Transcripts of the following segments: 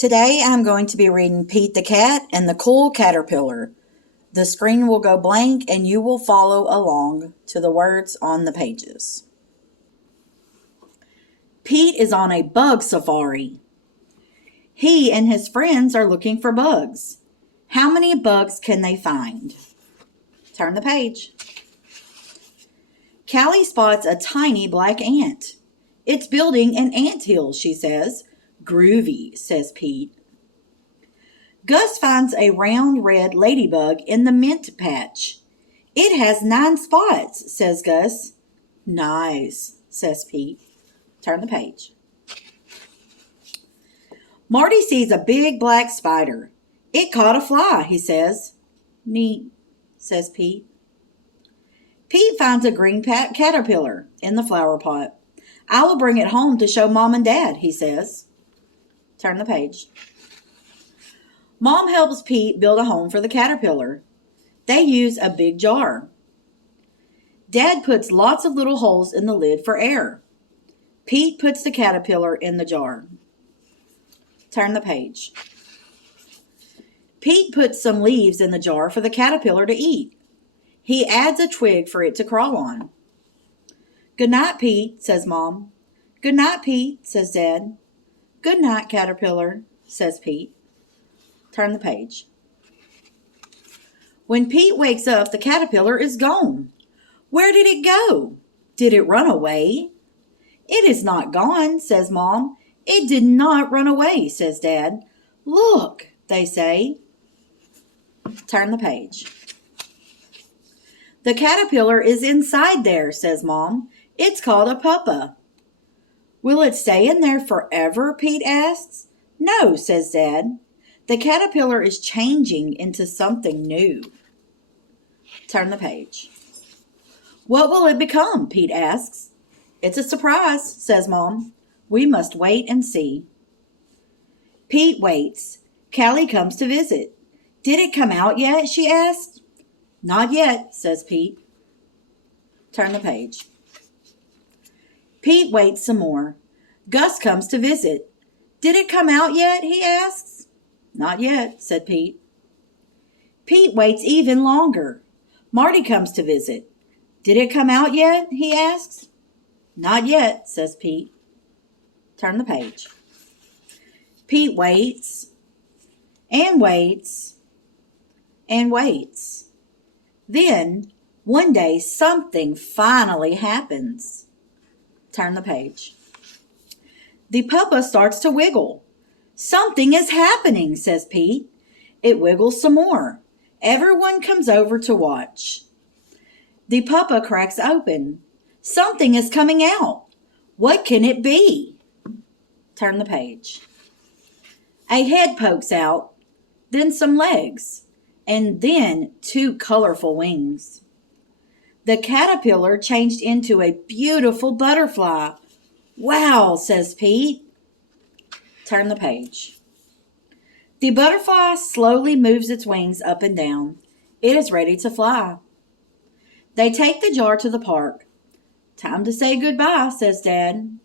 Today I'm going to be reading Pete the Cat and the Cool Caterpillar. The screen will go blank and you will follow along to the words on the pages. Pete is on a bug safari. He and his friends are looking for bugs. How many bugs can they find? Turn the page. Callie spots a tiny black ant. It's building an anthill, she says. Groovy, says Pete. Gus finds a round red ladybug in the mint patch. It has 9 spots, says Gus. Nice, says Pete. Turn the page. Marty sees a big black spider. It caught a fly, he says. Neat, says Pete. Pete finds a green caterpillar in the flower pot. I will bring it home to show Mom and Dad, he says. Turn the page. Mom helps Pete build a home for the caterpillar. They use a big jar. Dad puts lots of little holes in the lid for air. Pete puts the caterpillar in the jar. Turn the page. Pete puts some leaves in the jar for the caterpillar to eat. He adds a twig for it to crawl on. Good night, Pete, says Mom. Good night, Pete, says Dad. Good night, caterpillar, says Pete. Turn the page. When Pete wakes up, the caterpillar is gone. Where did it go? Did it run away? It is not gone, says Mom. It did not run away, says Dad. Look, they say. Turn the page. The caterpillar is inside there, says Mom. It's called a pupa. Will it stay in there forever, Pete asks. No, says Dad. The caterpillar is changing into something new. Turn the page. What will it become, Pete asks. It's a surprise, says Mom. We must wait and see. Pete waits. Callie comes to visit. Did it come out yet, she asks. Not yet, says Pete. Turn the page. Pete waits some more. Gus comes to visit. Did it come out yet, he asks. Not yet, said Pete. Pete waits even longer. Marty comes to visit. Did it come out yet, he asks. Not yet, says Pete. Turn the page. Pete waits and waits and waits. Then, one day, something finally happens. Turn the page. The pupa starts to wiggle. Something is happening, says Pete. It wiggles some more. Everyone comes over to watch. The pupa cracks open. Something is coming out. What can it be? Turn the page. A head pokes out, then some legs, and then 2 colorful wings. The caterpillar changed into a beautiful butterfly. Wow, says Pete. Turn the page. The butterfly slowly moves its wings up and down. It is ready to fly. They take the jar to the park. Time to say goodbye, says Dad.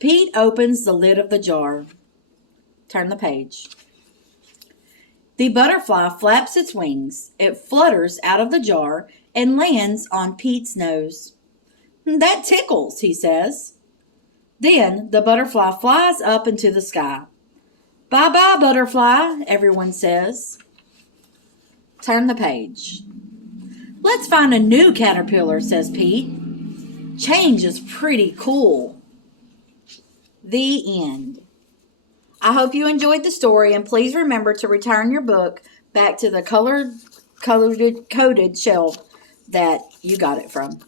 Pete opens the lid of the jar. Turn the page. The butterfly flaps its wings. It flutters out of the jar and lands on Pete's nose. That tickles, he says. Then the butterfly flies up into the sky. Bye-bye, butterfly, everyone says. Turn the page. Let's find a new caterpillar, says Pete. Change is pretty cool. The end. I hope you enjoyed the story, and please remember to return your book back to the coded shelf that you got it from.